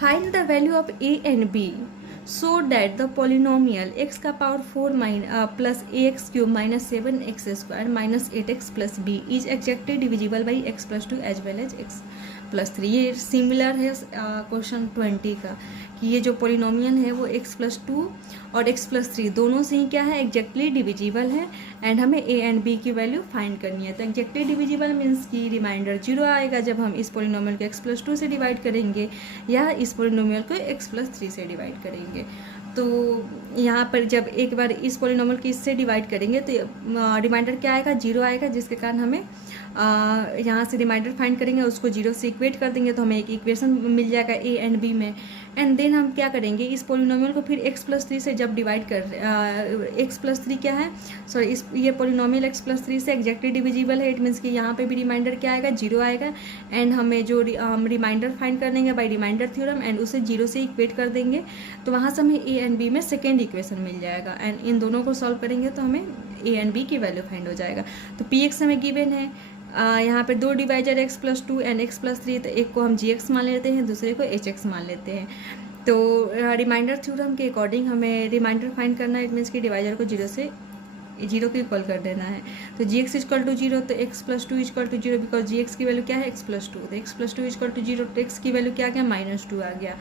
Find the value of A and B so that the polynomial x का power 4 plus a x cube minus 7x² minus 8x plus B is exactly divisible by x+2 as well as x+3। ये similar है question 20 का कि ये जो polynomial है वो x+2 और x+3 दोनों से ही क्या है, एग्जैक्टली डिविजिबल है एंड हमें a एंड b की वैल्यू फाइंड करनी है। तो एग्जैक्टली डिविजिबल मीन्स कि रिमाइंडर 0 आएगा जब हम इस पोलिनोमियल को x+2 से डिवाइड करेंगे या इस पोलिनोमियल को x+3 से डिवाइड करेंगे। तो यहाँ पर जब एक बार इस पोलिनोमियल को इससे डिवाइड करेंगे तो रिमाइंडर क्या आएगा, 0 आएगा, जिसके कारण हमें यहाँ से रिमाइंडर फाइंड करेंगे, उसको 0 से इक्वेट कर देंगे तो हमें एक इक्वेशन मिल जाएगा a एंड b में। एंड देन हम क्या करेंगे, इस पोलिनोमियल को फिर x+3 से जब डिवाइड कर x+3 क्या है, सॉरी ये पोलिनोमियल x+3 से एग्जैक्टली डिविजिबल है। इट मीन्स कि यहाँ पे भी रिमाइंडर क्या आएगा, 0 आएगा एंड हमें जो हम रिमाइंडर फाइंड कर देंगे बाई रिमाइंडर थ्योरम एंड उसे 0 से इक्वेट कर देंगे तो वहाँ से हमें a एंड b में सेकेंड इक्वेशन मिल जाएगा एंड इन दोनों को सॉल्व करेंगे तो हमें a एंड b की वैल्यू फाइंड हो जाएगा। तो px हमें गिवन है, यहाँ पे दो डिवाइजर x+2 एंड x+3, तो एक को हम gx मान लेते हैं, दूसरे को hx मान लेते हैं। तो रिमाइंडर थ्योरम के अकॉर्डिंग हमें रिमाइंडर फाइंड करना है। इट मीन्स कि डिवाइजर को 0 को इक्वल कर देना है। तो gx = 0 तो x+2 = 0 बिकॉज gx की वैल्यू क्या है, x+2, तो x+2 = 0 तो x की वैल्यू क्या आ गया, -2 आ गया।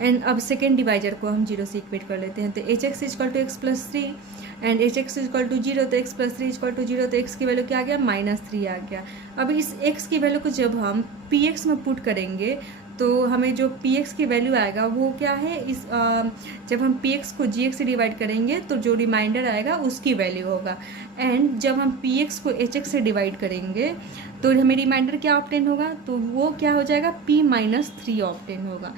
एंड अब सेकेंड डिवाइजर को हम 0 से इक्वेट कर लेते हैं। तो hx = x+3 एंड hx = 0 तो x+3 = 0 तो x की वैल्यू क्या आ गया, -3 आ गया। अब इस x की वैल्यू को जब हम px में पुट करेंगे तो हमें जो px की वैल्यू आएगा वो क्या है, इस जब हम px को gx से डिवाइड करेंगे तो जो रिमाइंडर आएगा उसकी वैल्यू होगा एंड जब हम px को hx से डिवाइड करेंगे तो हमें रिमाइंडर क्या ऑब्टेन होगा, तो वो क्या हो जाएगा, p-3 ऑब्टेन होगा।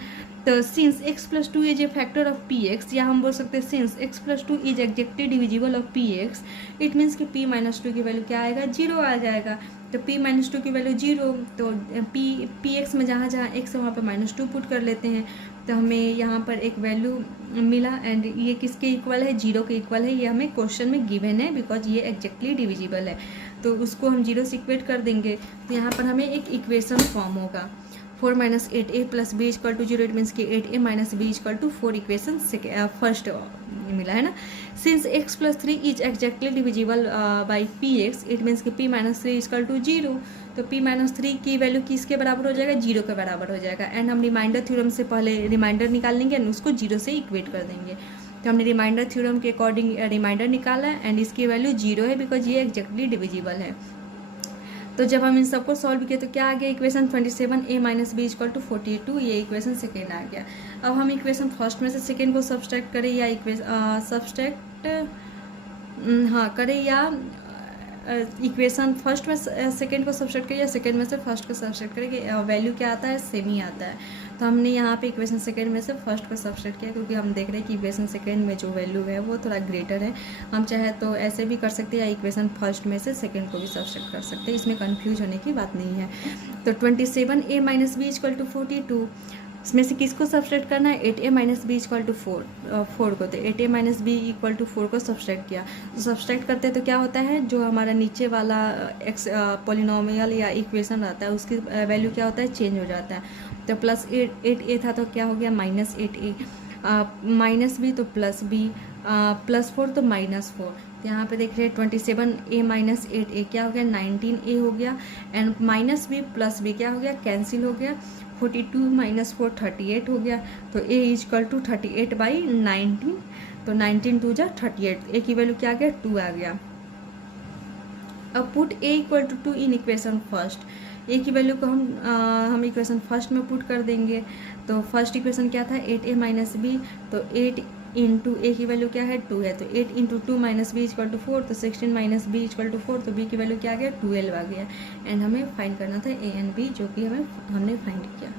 तो since x+2 is a factor of px, या हम बोल सकते हैं since x+2 is exactly divisible of px, it means कि p-2 की वैल्यू क्या आएगा, 0 आ जाएगा। तो p-2 की वैल्यू 0, तो px में जहाँ जहाँ x है वहाँ पे -2 पुट कर लेते हैं तो हमें यहाँ पर एक वैल्यू मिला एंड ये किसके इक्वल है, 0 के इक्वल है। ये हमें क्वेश्चन में गिवन है बिकॉज ये एग्जैक्टली डिविजिबल है, तो उसको हम 0 से इक्वेट कर देंगे तो यहाँ पर हमें एक इक्वेशन फॉर्म होगा 4 - 8a + b = 0। इट मीन्स कि 8a - b = 4 इक्वेशन फर्स्ट मिला है ना। Since x+3 is exactly divisible by px, it means कि p-3 = 0, तो p-3 की वैल्यू किसके बराबर हो जाएगा, 0 के बराबर हो जाएगा एंड हम रिमाइंडर थ्योरम से पहले रिमाइंडर निकाल लेंगे एंड उसको 0 से इक्वेट कर देंगे। तो हमने रिमाइंडर थ्योरम के अकॉर्डिंग रिमाइंडर निकाला एंड इसकी वैल्यू 0 है बिकॉज ये एग्जैक्टली डिविजिबल है। तो जब हम इन सबको सॉल्व किए तो क्या आ गया, इक्वेशन 27a - b = 42, ये इक्वेशन सेकेंड आ गया। अब हम इक्वेशन फर्स्ट में से सेकेंड को सब्सट्रैक्ट करें या करें या इक्वेशन फर्स्ट में सेकेंड को सब्सट्रैक्ट करें या सेकेंड में से फर्स्ट को सब्सट्रैक्ट करें कि वैल्यू क्या आता है, सेम ही आता है। तो हमने यहाँ पे इक्वेशन सेकेंड में से फर्स्ट को सब्सट्रैक्ट किया क्योंकि हम देख रहे हैं कि इक्वेशन सेकेंड में जो वैल्यू है वो थोड़ा ग्रेटर है। हम चाहे तो ऐसे भी कर सकते हैं या इक्वेशन फर्स्ट में से सेकेंड को भी सब्सट्रैक्ट कर सकते हैं, इसमें कन्फ्यूज होने की बात नहीं है। तो 27a - b = 42, इसमें से किसको सब्सट्रैक्ट करना है, 8a - b = 4 को। तो 8a - b = 4 को सब्सट्रैक्ट किया, तो सब्सट्रैक्ट करते हैं तो क्या होता है, जो हमारा नीचे वाला एक्स पोलिनोमियल या इक्वेशन रहता है उसकी वैल्यू क्या होता है, चेंज हो जाता है। तो +8a था तो क्या हो गया, -8a, -b तो +b, +4 तो -4। तो यहाँ पे देख रहे हैं 27a - 8a क्या हो गया, 19a हो गया एंड -b + b क्या हो गया, कैंसिल हो गया। 42 - 4 38 हो गया। तो a = 38/19, तो 19 2 जा 38, a की वैल्यू क्या आ गया, 2 आ गया। अब put a = 2 in equation first, a की वैल्यू को हम इक्वेशन फर्स्ट में पुट कर देंगे। तो फर्स्ट इक्वेशन क्या था, 8a - b, तो 8 × a की वैल्यू क्या है, 2 है, तो 8 × 2 - b = 4, तो 16 - b = 4, तो b की वैल्यू क्या आ गया, 12 आ गया एंड हमें फाइंड करना था a एंड b, जो कि हमने फाइंड किया।